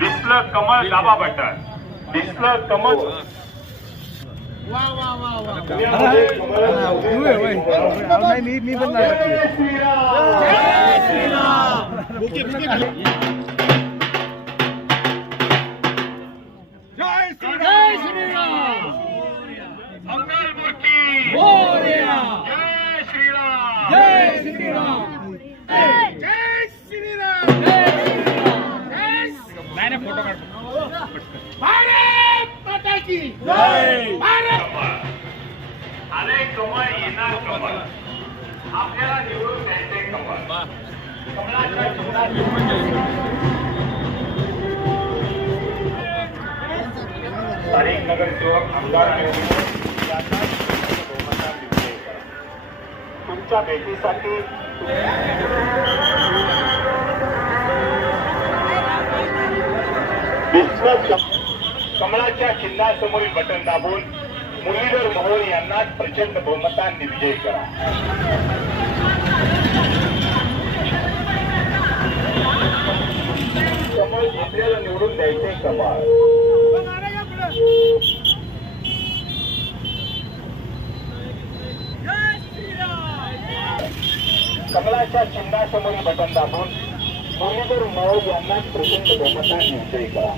दिसलं कमळ दाबा बटन दिसलं कमळ. मी पण आले कमळ येणार कमळ. आपल्याला निवडून द्यायचे कमळ. कमळाच्या चिन्हात स्थानिक नगरसेवक आमदार आणि उमेदवार यांना बहुमताने विजयी तुमच्या भेटीसाठी कमळाच्या चिन्हासमोरील बटन दाबून मुरलीधर मोहोळ यांनाच प्रचंड बहुमतांनी विजयी करा. कमळ घेतलेलं निवडून द्यायचे कमळ. कमळाच्या चिन्हासमोरील बटन दाबून Mmoja mmoja anapokwenda kupata msaada